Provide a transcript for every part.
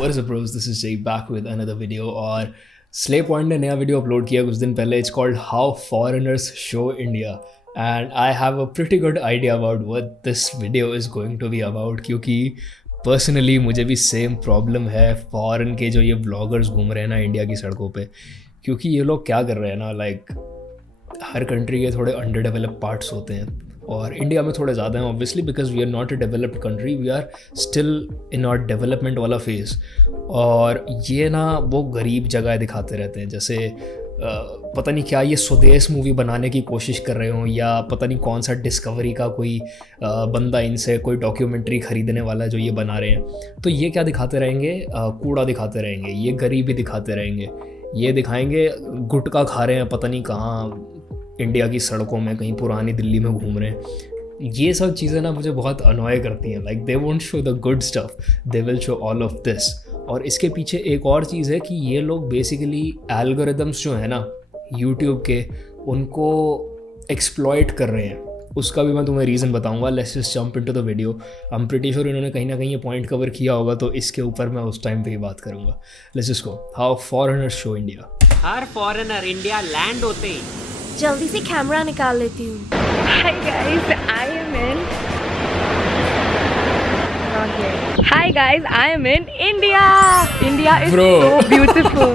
What is up bros, this is Jay back with another video और Slay Point ने नया video upload किया कुछ दिन पहले. It's called how foreigners show India and I have a pretty good idea about what this video is going to be about, क्योंकि personally मुझे भी सेम प्रॉब्लम है फॉरेन के जो ये ब्लॉगर्स घूम रहे हैं ना इंडिया की सड़कों पे. क्योंकि ये लोग क्या कर रहे हैं ना, लाइक हर कंट्री के थोड़े अंडर डेवलप पार्ट्स होते हैं और इंडिया में थोड़े ज़्यादा हैं obviously because we are not a developed country, we are still in our development वाला फेज़. और ये ना वो गरीब जगह दिखाते रहते हैं, जैसे पता नहीं क्या ये स्वदेश मूवी बनाने की कोशिश कर रहे हो या पता नहीं कौन सा डिस्कवरी का कोई बंदा इनसे कोई डॉक्यूमेंट्री ख़रीदने वाला है जो ये बना रहे हैं. तो ये क्या दिखाते रहेंगे, कूड़ा दिखाते रहेंगे, ये गरीबी दिखाते रहेंगे, ये दिखाएंगे गुटखा खा रहे हैं पता नहीं कहाँ इंडिया की सड़कों में, कहीं पुरानी दिल्ली में घूम रहे हैं. ये सब चीज़ें ना मुझे बहुत अनॉय करती हैं. Like they won't show the good stuff, they will show all of this. और इसके पीछे एक और चीज़ है कि ये लोग बेसिकली एल्गोरिदम्स जो है ना यूट्यूब के, उनको एक्सप्लॉइट कर रहे हैं. उसका भी मैं तुम्हें रीज़न बताऊंगा. Let's just jump into the video. I am pretty sure इन्होंने कहीं ना कहीं ये पॉइंट कवर किया होगा, तो इसके ऊपर मैं उस टाइम पे ही बात करूंगा. Let's just go. How foreigners show India. Her foreigner India land होते ही जल्दी से कैमरा निकाल लेती हूँ. Hi guys, I am in. Not here. Hi guys, I am in India. India is Bro. so beautiful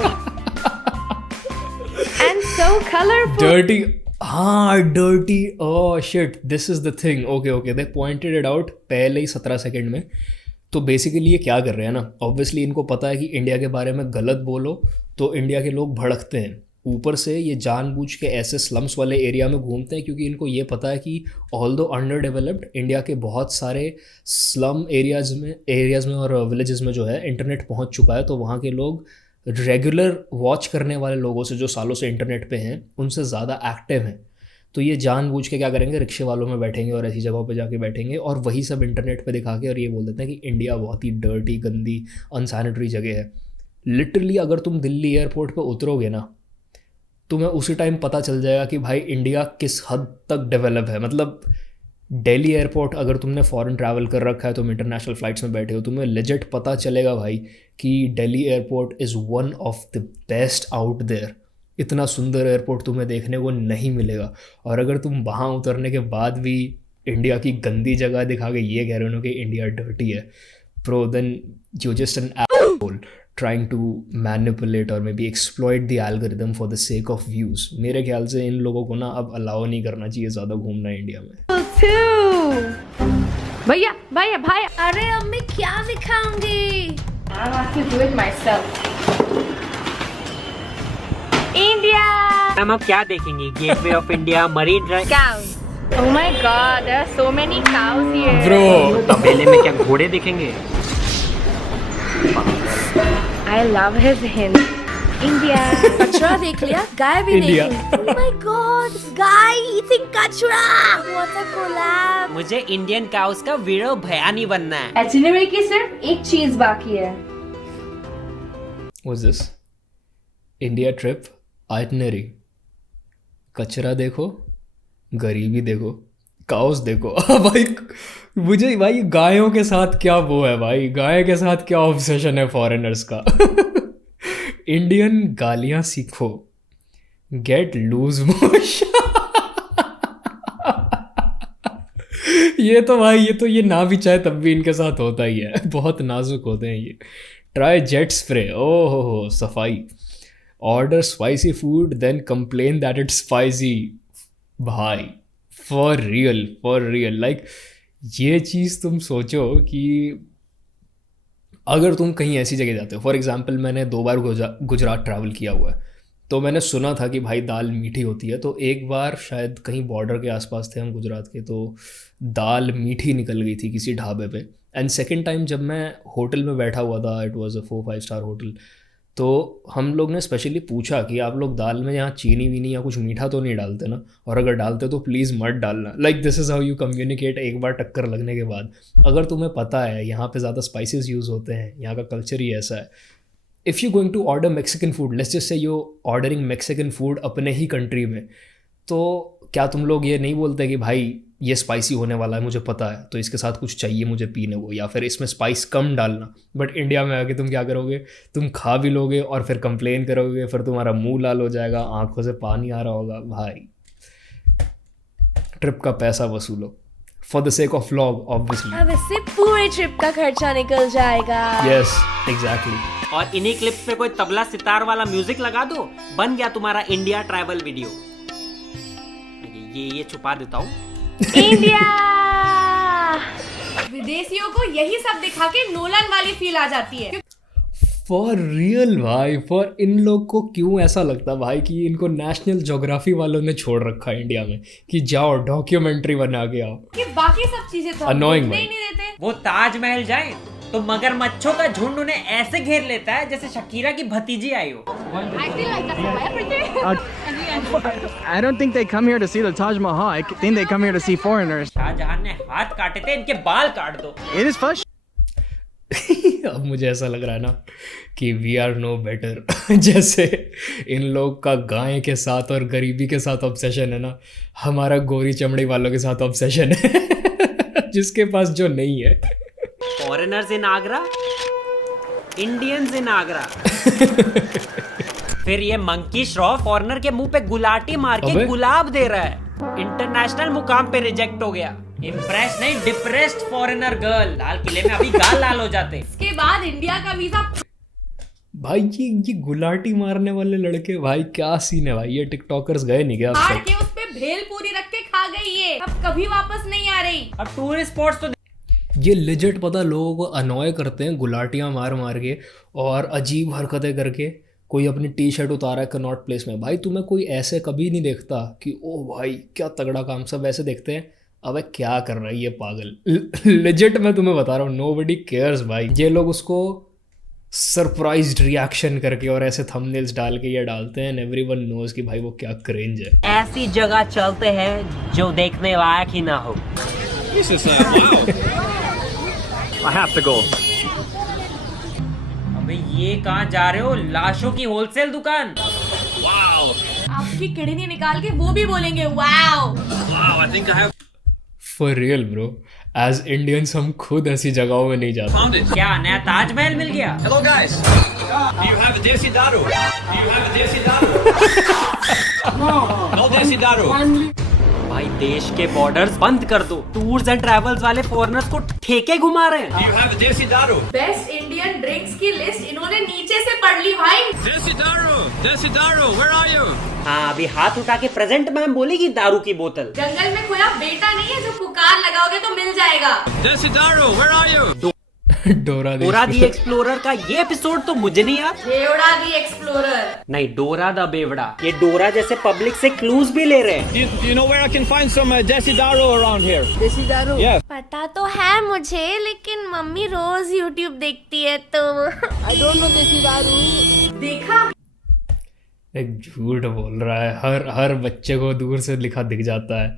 and so colorful. Dirty. हाँ dirty. Oh shit, this is the thing. Okay they pointed it out पहले ही 17 second में. तो basically ये क्या कर रहे हैं ना, ऑब्वियसली इनको पता है कि इंडिया के बारे में गलत बोलो तो इंडिया के लोग भड़कते हैं. ऊपर से ये जानबूझ के ऐसे स्लम्स वाले एरिया में घूमते हैं क्योंकि इनको ये पता है कि ऑल दो अंडर डेवलप्ड इंडिया के बहुत सारे स्लम एरियाज़ में और विलेजेस में जो है इंटरनेट पहुंच चुका है. तो वहाँ के लोग रेगुलर वॉच करने वाले लोगों से जो सालों से इंटरनेट पे हैं उनसे ज़्यादा एक्टिव हैं. तो ये जानबूझ के क्या करेंगे, रिक्शे वालों में बैठेंगे और ऐसी जगहों पे जाके बैठेंगे और वही सब इंटरनेट पे दिखा के और ये बोल देते हैं कि इंडिया बहुत ही डर्टी, गंदी, अनसैनिटरी जगह है. लिटरली अगर तुम दिल्ली एयरपोर्ट पे उतरोगे ना, तुम्हें उसी टाइम पता चल जाएगा कि भाई इंडिया किस हद तक डेवलप है. मतलब दिल्ली एयरपोर्ट, अगर तुमने फॉरेन ट्रैवल कर रखा है, तुम इंटरनेशनल फ़्लाइट्स में बैठे हो, तुम्हें लेजिट पता चलेगा भाई कि Delhi airport is one of the best out there. इतना सुंदर एयरपोर्ट तुम्हें देखने को नहीं मिलेगा. और अगर तुम वहाँ उतरने के बाद भी इंडिया की गंदी जगह दिखा के ये कह रहे हो कि इंडिया डर्टी है, bro then you just an asshole trying to manipulate or maybe exploit the algorithm for the sake of views. मेरे ख्याल से इन लोगों को ना अब अलाउ नहीं करना चाहिए ज़्यादा घूमना इंडिया में. भैया भैया भाई, अरे अब मैं क्या दिखाऊंगी? I want to do it myself. India. हम अब क्या देखेंगे? Gateway of India, marine drive. Cows. Oh my God, there are so many cows here. Bro, तबेले में क्या घोड़े देखेंगे? I love his hint. India. कचरा देख लिया, गाय भी India. देखी. Oh my God, guy eating कचरा. What a collab. मुझे इंडियन काउस का वीडियो भयानी बनना है. एटिनरी की सिर्फ एक चीज बाकी है. what's this? India trip itinerary. कचरा देखो, गरीबी देखो, काउस देखो. भाई मुझे भाई गायों के साथ क्या वो है भाई, गाय के साथ क्या ऑब्सेशन है फॉरेनर्स का. इंडियन गालियां सीखो, गेट लूज मोशन. ये तो भाई ये ना भी चाहे तब भी इनके साथ होता ही है. बहुत नाजुक होते हैं ये. Try jet spray. ओह हो सफाई. Order spicy food then complain that it's spicy. भाई फॉर रियल लाइक ये चीज़ तुम सोचो कि अगर तुम कहीं ऐसी जगह जाते हो, फॉर एग्जांपल मैंने 2 बार गुजरात ट्रैवल किया हुआ है, तो मैंने सुना था कि भाई दाल मीठी होती है. तो एक बार शायद कहीं बॉर्डर के आसपास थे हम गुजरात के, तो दाल मीठी निकल गई थी किसी ढाबे पे. एंड सेकेंड टाइम जब मैं होटल में बैठा हुआ था, it was a 4-5 star hotel, तो हम लोग ने स्पेशली पूछा कि आप लोग दाल में यहाँ चीनी वीनी या कुछ मीठा तो नहीं डालते ना, और अगर डालते तो प्लीज़ मत डालना. Like this is how you communicate. एक बार टक्कर लगने के बाद अगर तुम्हें पता है यहाँ पे ज़्यादा स्पाइसेस यूज़ होते हैं, यहाँ का कल्चर ही ऐसा है. If you going to order Mexican food, let's just say you ordering Mexican food अपने ही कंट्री में, तो क्या तुम लोग ये नहीं बोलते कि भाई ये स्पाइसी होने वाला है मुझे पता है, तो इसके साथ कुछ चाहिए मुझे पीने को, या फिर इसमें स्पाइस कम डालना। बट इंडिया में आके तुम क्या करोगे, तुम खा भी लोगे और फिर कंप्लेन करोगे, फिर तुम्हारा मुंह लाल हो जाएगा, आंखों से पानी आ रहा होगा। भाई ट्रिप का पैसा वसूलो for the sake of vlog obviously. अब इससे पूरे ट्रिप का खर्चा निकल जाएगा। Yes exactly. और इन्हीं क्लिप्स पे कोई तबला सितार वाला म्यूजिक लगा दो, बन गया तुम्हारा इंडिया ट्रैवल वीडियो। ये छुपा देता हूँ। इंडिया। विदेशियों को यही सब दिखा के नोलन वाली फील आ जाती है। फॉर रियल भाई, फॉर इन लोग को क्यों ऐसा लगता भाई कि इनको नेशनल ज्योग्राफी वालों ने छोड़ रखा है इंडिया में कि जाओ डॉक्यूमेंट्री बना के आओ। कि बाकी सब चीजें तो Annoying नहीं भाई। देते। वो ताजमहल जाए तो मगरमच्छों का झुंड उन्हें ऐसे घेर लेता है जैसे शकीरा की भतीजी आई हो। I don't think they come here to see the Taj Mahal. I think they come here to see foreigners. Shahjahan ने हाथ काटे थे, इनके बाल काट दो। It is first. अब मुझे ऐसा लग रहा है ना कि वी आर नो बेटर। जैसे इन लोग का गाय के साथ और गरीबी के साथ ऑब्सेशन है ना, हमारा गोरी चमड़ी वालों के साथ ऑब्सेशन है जिसके पास जो नहीं है। Foreigners in Agra, Indians in Agra. फिर ये मंकी श्रॉफ फॉरेनर के मुंह पे गुलाटी मार के अबे? गुलाब दे रहा है। इंटरनेशनल मुकाम पे रिजेक्ट हो गया। इम्प्रेस नहीं, डिप्रेस्ड फॉरेनर गर्ल। लाल किले में अभी गाल लाल हो जाते। इसके बाद इंडिया का वीजा भाई ये गुलाटी मारने वाले लड़के, भाई क्या सीन है भाई, ये टिकटॉकर्स गए नहीं क्या अब फाड़ तक? के उस पे भेल पूरी रख के खा गई ये, अब कभी वापस नहीं आ रही। अब टूरिस्ट स्पॉट्स तो ये लिजिट पता लोगों को अनॉय करते हैं गुलाटियां मार मार के और अजीब हरकतें करके। कोई अपनी टी शर्ट उतारा है कनॉट प्लेस में, भाई तुम्हें कोई ऐसे कभी नहीं देखता कि ओ भाई क्या तगड़ा काम, सब ऐसे देखते हैं अबे क्या कर रहा है ये पागल। लिजिट मैं तुम्हें बता रहा हूँ, नोबडी केयर्स भाई। ये लोग उसको सरप्राइज्ड रिएक्शन करके और ऐसे थंबनेल्स डाल के ये डालते हैं, एवरीवन नोज कि भाई वो क्या क्रेंज है। ऐसी जगह चलते हैं जो देखने लायक ही ना हो। I have to go. अबे ये कहाँ जा रहे हो? लाशों की होलसेल दुकान। आपकी किडनी निकाल के वो भी बोलेंगे wow. For real bro, as Indians हम खुद ऐसी जगहों में नहीं जाते। क्या नया ताजमहल मिल गया? Hello guys. Do you have a desi daru? Do you have a desi daru? No desi daru. भाई देश के बॉर्डर्स बंद कर दो। टूर्स एंड ट्रैवल्स वाले फॉरेनर्स को ठेके घुमा रहे हैं। Do you have a desi daru? Best Indian drinks की लिस्ट इन्होंने नीचे से पढ़ ली भाई। Desi daru. Desi daru. Where are you? हाँ अभी हाथ उठा के प्रेजेंट मैम बोलेगी दारू की बोतल। जंगल में खोया बेटा नहीं है जो पुकार लगाओगे तो मिल जाएगा। Desi daru. Where are you? डोरा डोरा दी एक्सप्लोरर का ये एपिसोड तो मुझे नहीं याद। बेवड़ा दी एक्सप्लोरर। नहीं, डोरा द बेवड़ा। ये डोरा जैसे पब्लिक से क्लूज भी ले रहे हैं। Do you know where I can find some desi daru around here? Desi daru? Yeah. पता तो है मुझे, लेकिन मम्मी रोज YouTube देखती है तो। देखा एक झूठ बोल रहा है, हर बच्चे को दूर से लिखा दिख जाता है।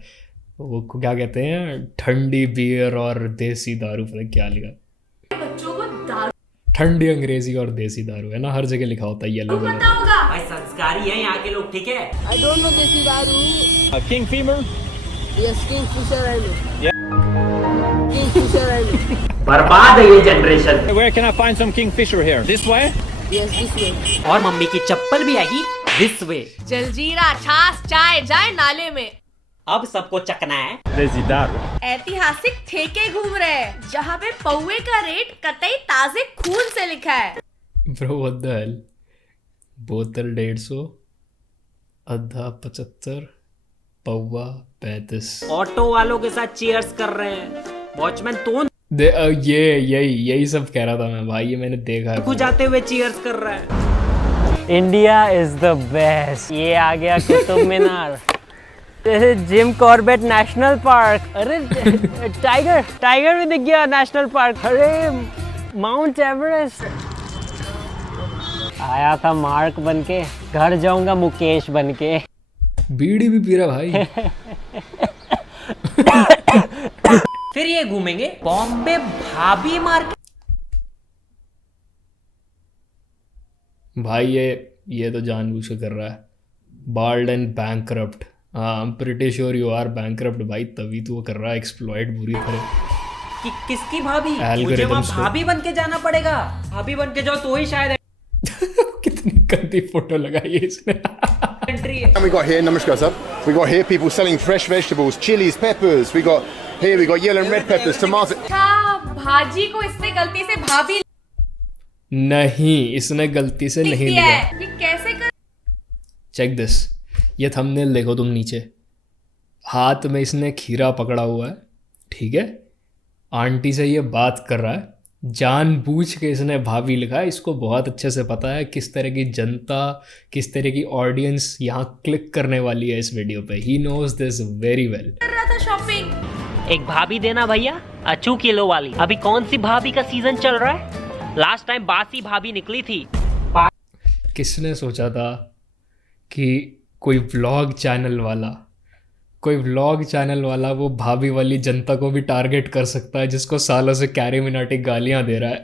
वो को क्या कहते हैं, ठंडी बियर और देसी दारू, पता नहीं क्या लिखा, बच्चों को दारू ठंडी अंग्रेजी और देसी दारू है ना, हर जगह लिखा होता है येलो कलर। पता होगा। भाई संस्कारी है यहाँ के लोग, ठीक है। King femur? बर्बाद है ये generation. Where can I find some kingfisher here? This way? और मम्मी की चप्पल भी आएगी दिस वे। जलजीरा छाछ चाय जाए नाले में। अब सबको चकना है। Desi daru. ऐतिहासिक ठेके घूम रहे हैं जहाँ पे पौवे का रेट कतई ताजे खून से लिखा है। ब्रो व्हाट द हेल, बोतल 150, आधा 75, पौवा 35। ऑटो वालों के साथ चीयर्स कर रहे हैं। वॉचमैन तो यही सब कह रहा था मैं भाई, ये मैंने देखा है। खुद जाते हुए चीयर्स कर रहा है। India is the best. ये आ गया Qutub Minar. Jim Corbett national park. अरे टाइगर भी दिख गया नेशनल पार्क। अरे माउंट एवरेस्ट। आया था मार्क बनके, घर जाऊंगा मुकेश बनके। बीड़ी भी पी रहा भाई। फिर ये घूमेंगे बॉम्बे भाभी मार्केट। भाई ये तो जानबूझ के कर रहा है। बाल्ड एंड बैंकरप्ट, हाँ, I am pretty sure you are bankrupt भाई, तभी तो वो कर रहा है एक्सप्लॉइट बुरी तरह। कि किसकी भाभी? मुझे Algorithms वहाँ को। भाभी बन के जाना पड़ेगा। भाभी बन के जाओ तो ही शायद कितनी गंदी फोटो लगाई है इसने। एंट्री है। And we got here, namaskar sir. We got here people selling fresh vegetables, chilies, peppers. We got yellow and red peppers, tomatoes. अच्छा, भाजी को इसने गलती से भाभी नहीं, इसने गलती से लिख नहीं दिया लिया। है। ये कैसे कर? चेक दिस, ये थंबनेल देखो तुम नीचे, हाथ में इसने खीरा पकड़ा हुआ है, ठीक है, आंटी से ये बात कर रहा है, जानबूझ के इसने भाभी लिखा है। इसको बहुत अच्छे से पता है किस तरह की जनता, किस तरह की ऑडियंस यहाँ क्लिक करने वाली है इस वीडियो पे। He knows this very well. कर रहा था शॉपिंग। एक भाभी देना भैया, 2 किलो वाली। अभी कौन सी भाभी का सीजन चल रहा है? लास्ट टाइम बासी भाभी निकली थी। किसने सोचा था कि कोई व्लॉग चैनल वाला वो भाभी वाली जनता को भी टारगेट कर सकता है, जिसको सालों से कैरी मिनाटी गालियां दे रहा है।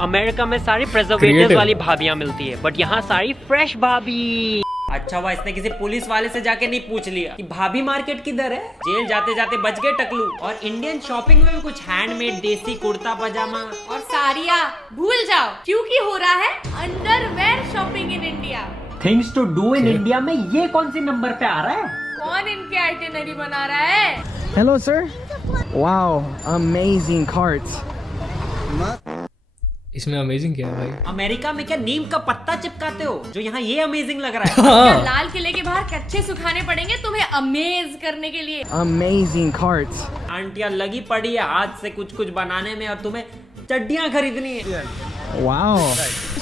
अमेरिका में सारी प्रिजर्वेटिव्स Creative. वाली भाभियां मिलती है, बट यहाँ सारी फ्रेश भाभी। अच्छा हुआ इसने किसी पुलिस वाले से जाके नहीं पूछ लिया कि भाभी मार्केट किधर है। जेल जाते जाते बच गए टकलू। और इंडियन शॉपिंग में भी कुछ हैंडमेड देसी कुर्ता पजामा। और साड़ियाँ भूल जाओ, क्योंकि हो रहा है underwear shopping in India. Things to do in India में ये कौन सी नंबर पे आ रहा है? कौन इनके आइटिनरी बना रहा है? Hello, sir. Wow, amazing carts. इसमें अमेजिंग क्या है भाई? अमेरिका में क्या नीम का पत्ता चिपकाते हो जो यहाँ ये अमेजिंग लग रहा है? क्या लाल किले के बाहर कच्चे सुखाने पड़ेंगे तुम्हें अमेज करने के लिए? Amazing carts. आंटियां लगी पड़ी है हाथ से कुछ कुछ बनाने में, और तुम्हें चड्डियां खरीदनी है। Wow.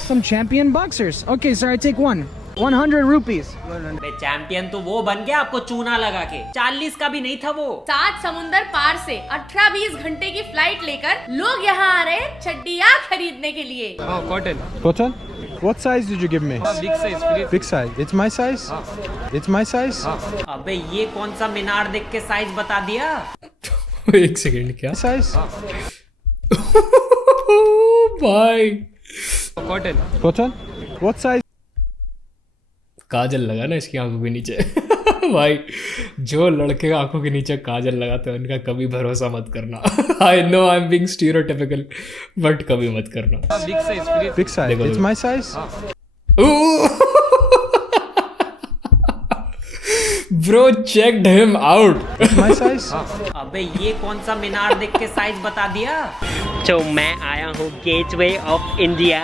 Some champion boxers. Okay, sir, I take one. 100 rupees. Bay champion तो वो बन गया आपको चूना लगा के। 40 का भी नहीं था वो। 7 समुंदर पार से 18-20 घंटे की फ्लाइट लेकर लोग यहाँ आ रहे हैं चड्डियाँ खरीदने के लिए। Cotton? What size did you give me? Big size, please. Big size. It's my size? It's my size? अबे ये कौन सा मीनार देख के साइज बता दिया? एक सेकंड, क्या Size? भाई? Cotton? What size? काजल लगा ना इसकी आंखों के नीचे। भाई, जो लड़के आंखों के नीचे काजल लगाते हैं उनका कभी भरोसा मत करना। I know I am being stereotypical, but कभी मत करना। Big size. देखो, It's देखो। my size? Bro checked him out. It's my size? अबे ये कौन सा मीनार देख के साइज बता दिया? तो मैं आया हूँ गेटवे ऑफ इंडिया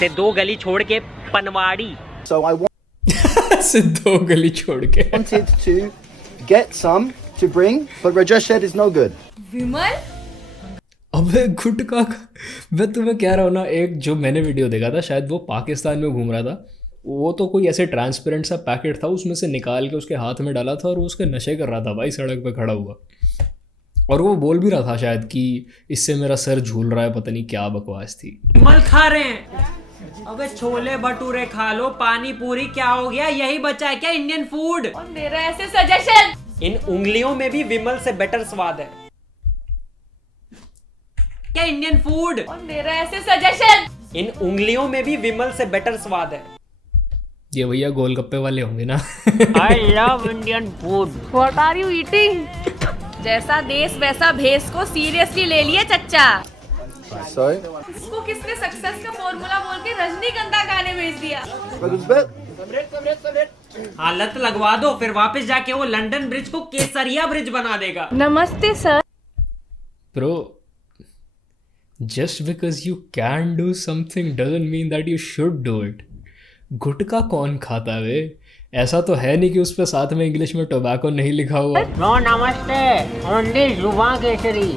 से 2 गली छोड़ के पनवाड़ी। So I से 2 गली छोड़ के। wanted to get some to bring, but Rajesh said it's no good. विमल, अबे गुटका मैं तुम्हें कह रहा हूँ ना, एक जो मैंने वीडियो देखा था, शायद वो पाकिस्तान में घूम रहा था, वो तो कोई ऐसे ट्रांसपेरेंट सा पैकेट था, उसमें से निकाल के उसके हाथ में डाला था और वो उसके नशे कर रहा था भाई सड़क पे खड़ा हुआ। और वो बोल भी रहा था शायद कि इससे मेरा सर झूल रहा है, पता नहीं क्या बकवास थी। विमल खा रहे हैं। अबे छोले भटूरे खा लो, पानी पूरी क्या हो गया? यही बचा है क्या इंडियन फूड? और मेरा ऐसे सजेशन। इन उंगलियों में भी विमल से बेटर स्वाद है क्या इंडियन फूड? और मेरा ऐसे सजेशन। इन उंगलियों में भी विमल से बेटर स्वाद है। ये भैया गोलगप्पे वाले होंगे ना। I love Indian food. What are you eating? जैसा देश वैसा भेस को सीरियसली ले लिए चच्चा। So, इसको किसने सक्सेस का फॉर्मूला बोल के रजनीगंधा गाने भेज दिया? हालत लगवा दो, फिर वापस जाके वो लंदन ब्रिज को केसरिया ब्रिज बना देगा। नमस्ते sir. Bro, just because you can do something doesn't mean that you should do it. गुटखा कौन खाता है वे? ऐसा तो है नहीं कि उस पे साथ में इंग्लिश में टोबैको नहीं लिखा हुआ। नो नमस्ते, ओनली जुबान केसरी।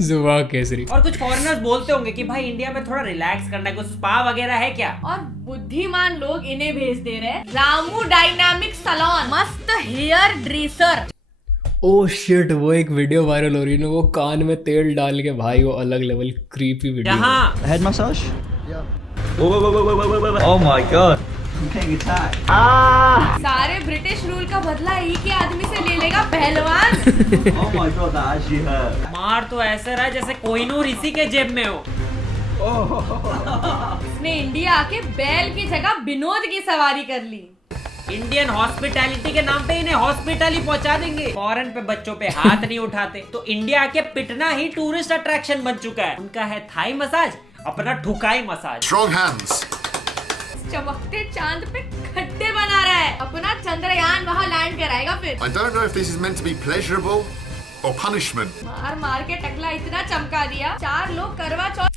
जुबा केसरी। और कुछ फॉरेनर्स बोलते होंगे कि भाई इंडिया में थोड़ा रिलैक्स करना है, कुछ स्पा वगैरह है क्या? और बुद्धिमान लोग इन्हें भेज दे रहे हैं रामू डायनामिक सैलून, मस्त हेयर ड्रेसर। ओ शिट, वो एक वीडियो वायरल हो रही है ना, वो कान में तेल डाल के, भाई वो अलग लेवल क्रीपी वीडियो। जहाँ head massage? Oh my god. सारे ब्रिटिश रूल का बदला एक ही आदमी से ले लेगा पहलवान। Oh my god, that actually hurt. मार तो ऐसे रहा है जैसे कोहिनूर इसी के जेब में हो। इसने इंडिया आके बैल की जगह विनोद की सवारी कर ली। इंडियन हॉस्पिटैलिटी के नाम पे इन्हें हॉस्पिटल ही पहुंचा देंगे। फॉरेन पे बच्चों पे हाथ नहीं उठाते, तो इंडिया के पिटना ही टूरिस्ट अट्रैक्शन बन चुका है। उनका है थाई मसाज, अपना ठुकाई मसाज। Strong hands. चमकते चांद पे खड्डे बना रहा है, अपना चंद्रयान वहाँ लैंड कराएगा फिर। I don't know if this is meant to be pleasurable or punishment. मार मार के टकला इतना चमका दिया, 4 लोग करवा चौथ।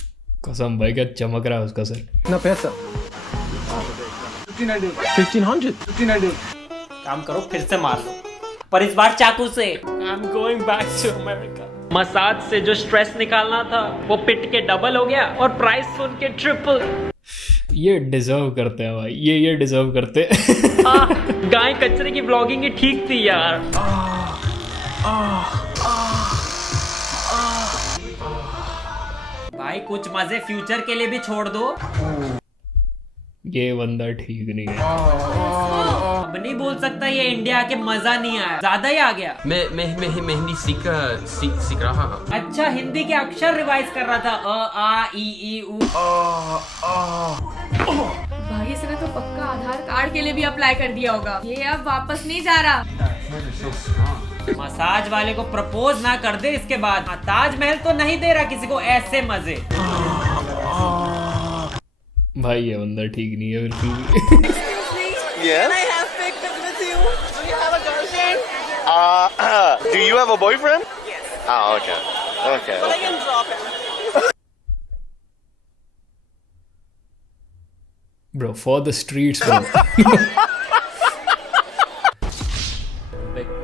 कसम भाई क्या चमक रहा है उसका सर। No paisa. 1500. काम करो फिर से मार लो, पर इस बार चाकू से। I'm going back to America. Massage से जो स्ट्रेस निकालना था वो पिट के डबल हो गया और प्राइस सुन के ट्रिपल। ये डिजर्व करते हैं भाई, ये डिजर्व करते हैं। गाय कचरे की ब्लॉगिंग ही ठीक थी यार। भाई कुछ मजे फ्यूचर के लिए भी छोड़ दो। ये बंदा ठीक नहीं है। अब नहीं बोल सकता ये इंडिया के मजा नहीं आया, ज्यादा ही आ गया। मैं हिंदी सीख रहा हूँ। अच्छा हिंदी के अक्षर रिवाइज कर रहा था, अ आ ई उ। भाई इसने तो पक्का आधार कार्ड के लिए भी अप्लाई कर दिया होगा। ये अब वापस नहीं जा रहा। मसाज वाले को प्रपोज ना कर दे इसके बाद। ताजमहल तो नहीं दे रहा किसी को ऐसे मजे। भाई ये बंदा ठीक नहीं है बिल्कुल भी। Yes? Can I have pictures with you? Do you have a girlfriend? Do you have a boyfriend? Yes. Oh, okay. Okay. But I can drop him. Bro, for the streets, bro.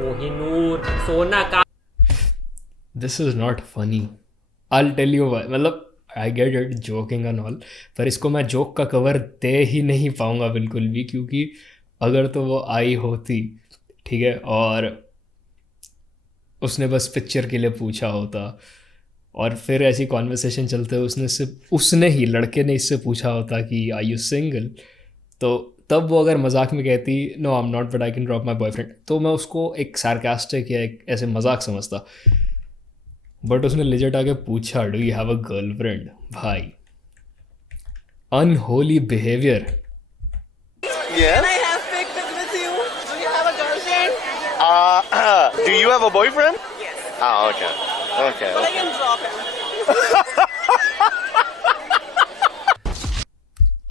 Kohinoor सोना का। This is not funny. I'll tell you why. मतलब I get it, joking and all, पर इसको मैं joke का cover दे ही नहीं पाऊंगा बिल्कुल भी, क्योंकि अगर तो वो आई होती ठीक है और उसने बस पिक्चर के लिए पूछा होता और फिर ऐसी कॉन्वर्सेशन चलते हुए उसने ही लड़के ने इससे पूछा होता कि आर यू सिंगल, तो तब वो अगर मजाक में कहती no I am not but I can drop my boyfriend, तो मैं उसको एक सार्कास्टिक या एक ऐसे मजाक समझता। बट उसने लेजेट आके पूछा do you have a girlfriend. भाई unholy behaviour. Yes? Can I have pictures with you? Do you have a girlfriend? Do you have a boyfriend? Yes. Oh, okay. Okay. But I can drop him.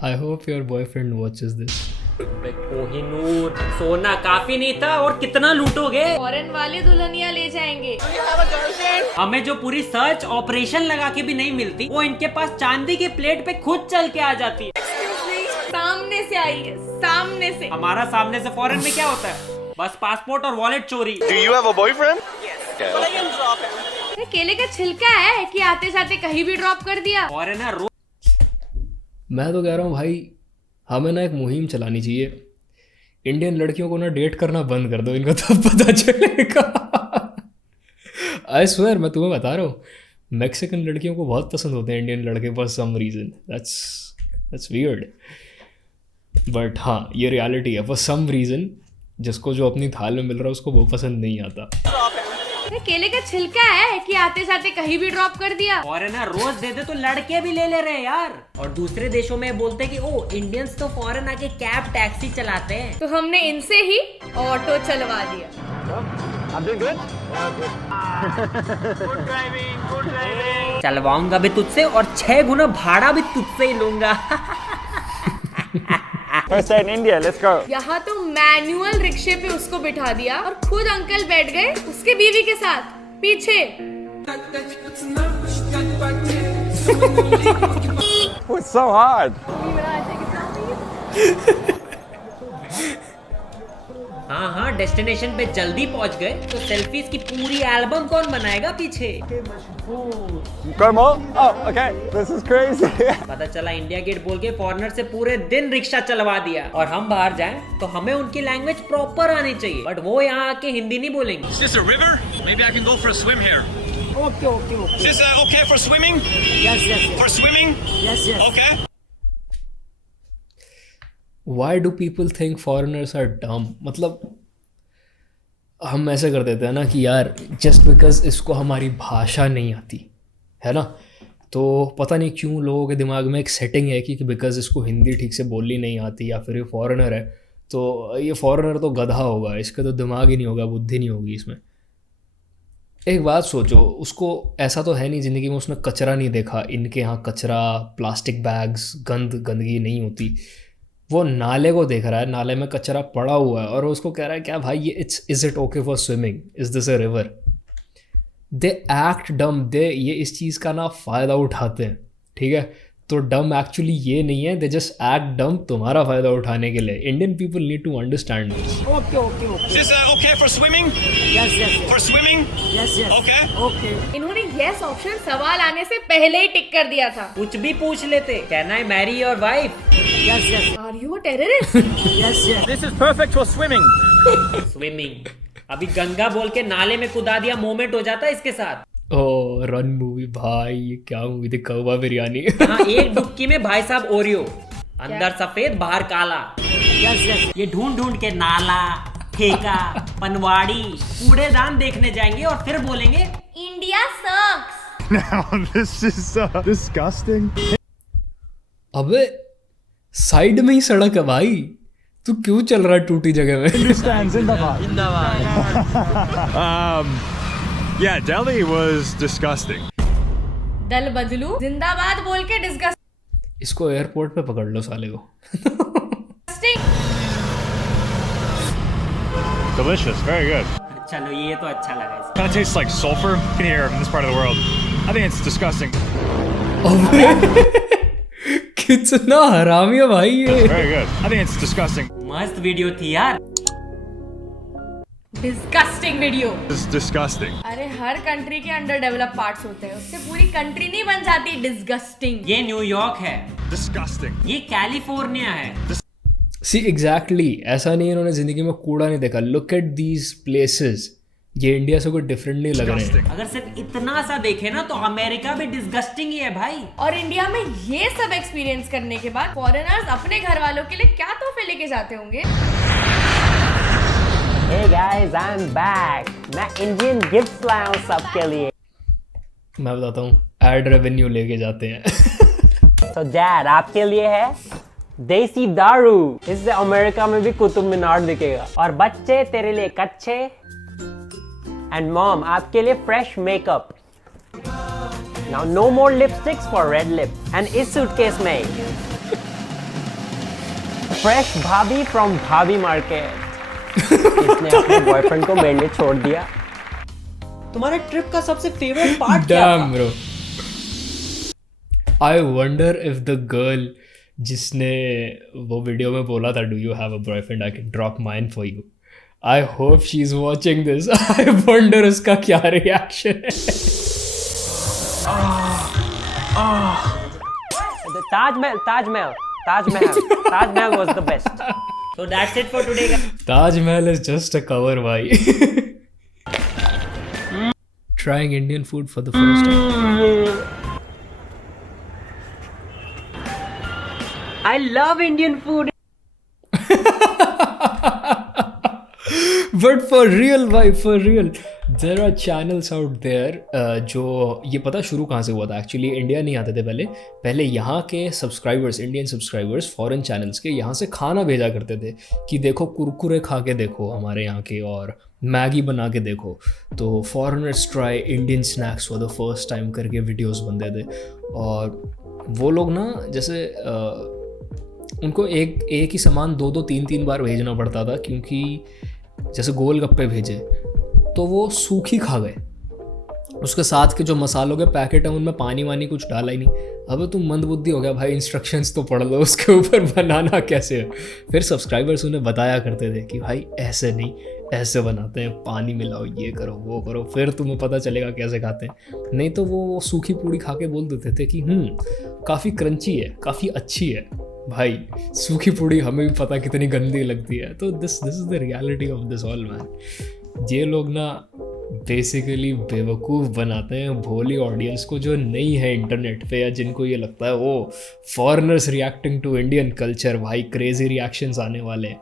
I hope your boyfriend watches this. Kohinoor सोना काफी नहीं था और कितना लूटोगे। Foreign वाले दुल्हनिया ले जाएंगे। Do you have a girlfriend? हमें जो पूरी सर्च ऑपरेशन लगा के भी नहीं मिलती, वो इनके पास चांदी के प्लेट पे खुद चल के आ जाती है। सामने से आई है, सामने से। हमारा सामने से फॉरेन में क्या होता है, बस पासपोर्ट और वॉलेट चोरी। Do you have a boyfriend? Yes. Okay. But I can drop him. केले का छिलका है कि आते जाते कहीं भी ड्रॉप कर दिया। फॉरेनर मैं तो कह रहा हूँ भाई हमें ना एक मुहिम चलानी चाहिए, इंडियन लड़कियों को ना डेट करना बंद कर दो, इनको तब पता चलेगा। आई स्वेयर मैं तुम्हें बता रहा हूँ, मैक्सिकन लड़कियों को बहुत पसंद होते हैं इंडियन लड़के for some reason. That's weird, but हाँ ये रियलिटी है। फॉर सम रीज़न जिसको जो अपनी थाल में मिल रहा है उसको वो पसंद नहीं आता। केले का छिलका है कि आते जाते कहीं भी ड्रॉप कर दिया। फॉरेनर रोज दे दे तो लड़के भी ले ले रहे यार। और दूसरे देशों में बोलते कि ओ इंडियंस तो फॉरेन आके कैब टैक्सी चलाते हैं, तो हमने इनसे ही ऑटो चलवा दिया। चलवाऊंगा भी तुझसे और 6 गुना भाड़ा भी तुझसे ही लूंगा। First in India, let's go. यहाँ तो मैनुअल रिक्शे पे उसको बिठा दिया और खुद अंकल बैठ गए उसके बीवी के साथ पीछे। It's so hard. हाँ डेस्टिनेशन पे जल्दी पहुंच गए, तो सेल्फीज की पूरी एल्बम कौन बनाएगा पीछे। Go more? Oh, okay. This is crazy. पता चला इंडिया गेट बोल के फॉरेनर से पूरे दिन रिक्शा चलवा दिया। और हम बाहर जाएं तो हमें उनकी लैंग्वेज प्रॉपर आनी चाहिए, बट वो यहाँ आके हिंदी नहीं बोलेंगे। Is this a river? Maybe I can go for a swim here. Okay. Is this okay for swimming? Yes. For swimming? Yes. Okay. Why do people think foreigners are dumb? मतलब हम ऐसे कर देते हैं ना कि यार जस्ट बिकॉज इसको हमारी भाषा नहीं आती है ना, तो पता नहीं क्यों लोगों के दिमाग में एक सेटिंग है कि बिकॉज इसको हिंदी ठीक से बोलनी नहीं आती या फिर ये फॉरेनर है तो ये फॉरेनर तो गधा होगा, इसका तो दिमाग ही नहीं होगा, बुद्धि नहीं होगी इसमें। एक बात सोचो, उसको ऐसा तो है नहीं ज़िंदगी में उसने कचरा नहीं देखा, इनके यहाँ कचरा, प्लास्टिक बैग्स, गंदगी नहीं होती। वो नाले को देख रहा है, नाले में कचरा पड़ा हुआ है और वो उसको कह रहा है क्या भाई ये is it okay for swimming, is this a river. They act डम, दे ये इस चीज़ का ना फ़ायदा उठाते हैं, ठीक है। तो डम एक्चुअली ये नहीं है, दे जस्ट एक्ट डम तुम्हारा फ़ायदा उठाने के लिए। Indian people need to understand this. Okay okay okay, Is this okay for swimming? Yes yes For swimming? Yes yes, Okay. Okay. इन्होंने यस ऑप्शन सवाल आने से पहले ही टिक कर दिया था। कुछ भी पूछ लेते, can I marry your wife? Yes yes are you a terrorist? Yes yes. This is perfect for swimming. Swimming, अभी गंगा बोल के नाले में कूदा दिया, मोमेंट हो जाता है इसके साथ। ओ रन मूवी भाई, ये क्या मूवी थी, कौवा बिरयानी। हाँ, एक डुबकी में भाई साहब ओरियो, अंदर सफेद बाहर काला। यस यस, ये ढूंढ ढूंढ के नाला, ठेका, पनवाड़ी, कूड़ेदान देखने जाएंगे और फिर बोलेंगे India sucks. Now this is disgusting. अबे साइड में ही सड़क है भाई, तू क्यों चल रहा है टूटी जगह में? Yeah, Delhi was disgusting. दल बदलू जिंदाबाद बोल के डिस्गस्टिंग। इसको एयरपोर्ट पे पकड़ लो साले को। Delicious, very good. चलो ये तो अच्छा लगा। Kind of tastes like sulfur. You can hear in this part of the world. I think it's disgusting. कितना हरामी है भाई ये। Very good. I think it's disgusting. मस्त वीडियो थी यार। Disgusting video. It's disgusting. अरे हर कंट्री के अंडर डेवलप पार्ट्स होते हैं, उससे पूरी कंट्री नहीं बन जाती। डिस्गस्टिंग। ये न्यूयॉर्क है, Disgusting. ये कैलिफोर्निया है। सी एग्जैक्टली ऐसा नहीं, इन्होंने जिंदगी में कूड़ा नहीं देखा। लुक एट दीज प्लेसेस, ये इंडिया से कोई डिफरेंट नहीं लग रहे हैं। अगर सिर्फ इतना सा देखे ना तो अमेरिका भी डिस्गस्टिंग ही है भाई। और इंडिया में ये सब एक्सपीरियंस करने के बाद फॉरेनर्स अपने घर वालों के लिए क्या तोहफे लेके जाते होंगे। Hey guys, I'm back. मैं इंडियन गिफ्ट्स लाया हूँ सबके लिए। मैं बताता हूँ, एड रेवेन्यू लेके जाते हैं। तो डैड आपके लिए है देसी दारू, इससे अमेरिका में भी कुतुब मीनार दिखेगा। और बच्चे तेरे लिए कच्चे, एंड मॉम आपके लिए fresh makeup. Now no more lipsticks for red lip. And इस सूटकेस में फ्रेश भाभी फ्रॉम भाभी मार्केट। इसने अपने बॉयफ्रेंड को मेरे लिए छोड़ दिया। तुम्हारे ट्रिप का सबसे फेवरेट पार्ट क्या था? Damn bro. I wonder if the girl जिसने वो वीडियो में बोला था, Do you have a boyfriend? I can drop mine for you. I hope she's watching this. I wonder उसका क्या रिएक्शन है। Taj Mahal was the best. So that's it for today guys. Tajmahal is just a cover, भाई। Trying Indian food for the first time. I love Indian food. But for real भाई, for real, there are channels out there जो ये पता शुरू कहाँ से हुआ था। एक्चुअली इंडिया नहीं आते थे पहले यहाँ के subscribers, Indian subscribers foreign channels के यहाँ से खाना भेजा करते थे कि देखो कुरकुरे खा के देखो हमारे यहाँ के, और मैगी बना के देखो। तो foreigners try Indian snacks for the first time करके वीडियोस बनते थे। और वो लोग ना जैसे उनको एक ही सामान 2-3 बार भेजना पड़ता था, क्योंकि जैसे गोलगप्पे भेजे तो वो सूखी खा गए, उसके साथ के जो मसालों के पैकेट हैं उनमें पानी वानी कुछ डाला ही नहीं। अब तुम मंदबुद्धि हो गया भाई, इंस्ट्रक्शंस तो पढ़ लो, उसके ऊपर बनाना कैसे है। फिर सब्सक्राइबर्स उन्हें बताया करते थे कि भाई ऐसे नहीं, ऐसे बनाते हैं, पानी मिलाओ, ये करो वो करो, फिर तुम्हें पता चलेगा कैसे खाते हैं। नहीं तो वो सूखी पूड़ी खा के बोल देते थे कि काफ़ी क्रंची है, काफ़ी अच्छी है। भाई सूखी पूड़ी हमें भी पता कितनी गंदी लगती है। तो this is the reality of this all man. ये लोग ना बेसिकली बेवकूफ़ बनाते हैं भोली ऑडियंस को जो नहीं है इंटरनेट पे, या जिनको ये लगता है वो foreigners reacting to Indian culture. भाई क्रेजी रिएक्शंस आने वाले हैं।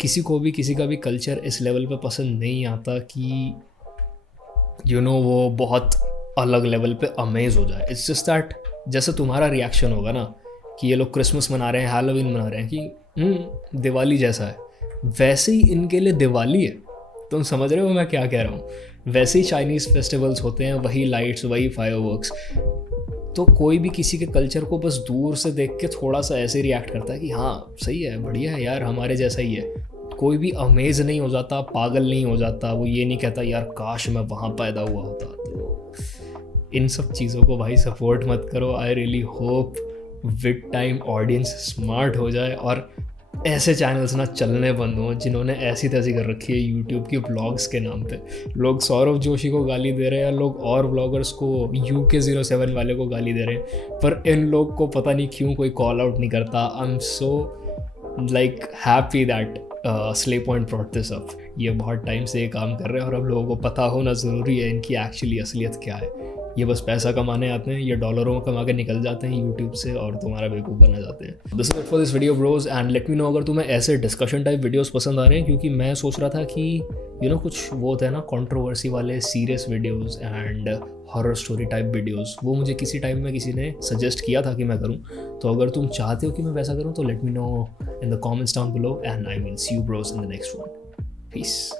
किसी को भी किसी का भी कल्चर इस लेवल पे पसंद नहीं आता कि वो बहुत अलग लेवल पे अमेज हो जाए। इट्स जस्ट दैट जैसे तुम्हारा रिएक्शन होगा ना कि ये लोग क्रिसमस मना रहे हैं, हैलोवीन मना रहे हैं कि दिवाली जैसा है, वैसे ही इनके लिए दिवाली है। तुम समझ रहे हो मैं क्या कह रहा हूँ? वैसे ही चाइनीज़ फेस्टिवल्स होते हैं, वही लाइट्स, वही फायरवर्क्स। तो कोई भी किसी के कल्चर को बस दूर से देख के थोड़ा सा ऐसे रिएक्ट करता है कि हाँ सही है, बढ़िया है यार, हमारे जैसा ही है। कोई भी अमेज नहीं हो जाता, पागल नहीं हो जाता, वो ये नहीं कहता यार काश मैं वहाँ पैदा हुआ होता। तो इन सब चीज़ों को भाई सपोर्ट मत करो। I really hope with time audience smart हो जाए और ऐसे चैनल्स ना चलने बंद हों जिन्होंने ऐसी तैसी कर रखी है यूट्यूब की ब्लॉग्स के नाम पे। लोग सौरभ जोशी को गाली दे रहे हैं, लोग और ब्लॉगर्स को, UK07 वाले को गाली दे रहे हैं, पर इन लोग को पता नहीं क्यों कोई कॉल आउट नहीं करता। I am so like happy that Slay Point brought this up. ये बहुत टाइम से ये काम कर रहे हैं और अब लोगों को पता होना ज़रूरी है इनकी एक्चुअली असलियत क्या है। ये बस पैसा कमाने आते हैं, ये डॉलरों में कमा के निकल जाते हैं यूट्यूब से और तुम्हारा बेवकूफ़ बना जाते हैं। This is it for this video bros, and let me know अगर तुम्हें ऐसे डिस्कशन टाइप वीडियोस पसंद आ रहे हैं, क्योंकि मैं सोच रहा था कि कुछ वो होता है ना कंट्रोवर्सी वाले serious videos and horror story type videos, वो मुझे किसी टाइम में किसी ने सजेस्ट किया था कि मैं करूँ। तो अगर तुम चाहते हो कि मैं वैसा करूँ तो let me know in the comments down below, and I will see you bros in the next one. Piece.